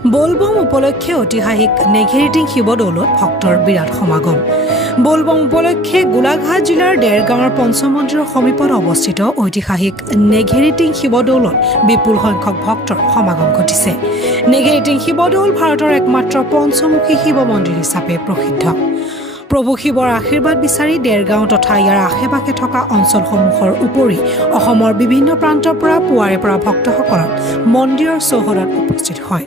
বোলবম উপলক্ষে ঐতিহাসিক নেঘেৰিটিং শিৱদৌলত ভক্তৰ বিৰাট সমাগম। বোলবম উপলক্ষে গোলাঘাট জিলাৰ দেৰগাঁৱৰ পঞ্চমন্দিৰৰ সমীপত অৱস্থিত ঐতিহাসিক নেঘেৰিটিং শিৱদৌলত বিপুল সংখ্যক ভক্তৰ সমাগম ঘটিছে। নেঘেৰিটিং শিৱদৌল ভাৰতৰ একমাত্ৰ পঞ্চমুখী শিৱ মন্দিৰ হিচাপে প্ৰসিদ্ধ। প্ৰভু শিৱৰ আশীৰ্বাদ বিচাৰি দেৰগাঁও তথা ইয়াৰ আশে-পাশে থকা অঞ্চলসমূহৰ উপৰি অসমৰ বিভিন্ন প্ৰান্তৰ পৰা পুৱাৰে পৰা ভক্তসকল মন্দিৰৰ চৌহদত উপস্থিত হয়।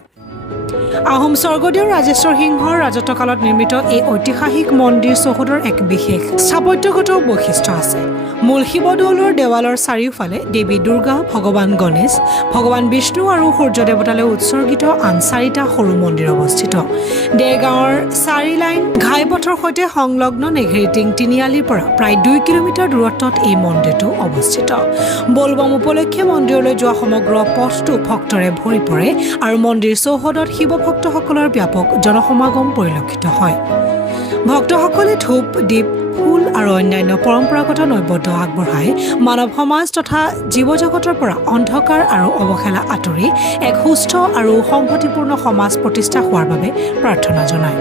আহোম স্বৰ্গদেউ ৰাজেশ্বৰ সিংহৰ ৰাজত্বকালত নিৰ্মিত এই ঐতিহাসিক মন্দিৰ চৌহদৰ এক বিশেষ স্থাপত্যগত বৈশিষ্ট্য আছে। মূল শিৱদৌলৰ দেৱালৰ চাৰিওফালে দেৱী দুৰ্গা, ভগৱান গণেশ, ভগৱান বিষ্ণু আৰু সূৰ্য দেৱতালৈ উৎসৰ্গিত আন চাৰিটা সৰু মন্দিৰ অৱস্থিত। দেৰগাঁৱৰ 4 লাইন ঘাইপথৰ সৈতে সংলগ্ন নেঘেৰিটিং তিনিআলিৰ পৰা প্ৰায় 2 কিলোমিটাৰ দূৰত্বত এই মন্দিৰটো অৱস্থিত। বোলবম উপলক্ষে মন্দিৰলৈ যোৱা সমগ্ৰ পথটো ভক্তৰে ভৰি পৰে আৰু মন্দিৰ চৌহদত শিৱ ভক্তসকলৰ ব্যাপক জনসমাগম পৰিলক্ষিত হয়। ভক্তসকলে ধূপ, দীপ, ফুল আৰু অন্যান্য পৰম্পৰাগত নৈবেদ্য আগবঢ়াই মানৱ সমাজ তথা জীৱ জগতৰ পৰা অন্ধকাৰ আৰু অৱহেলা আঁতৰি এক সুস্থ আৰু সংহতিপূৰ্ণ সমাজ প্ৰতিষ্ঠা হোৱাৰ বাবে প্ৰাৰ্থনা জনায়।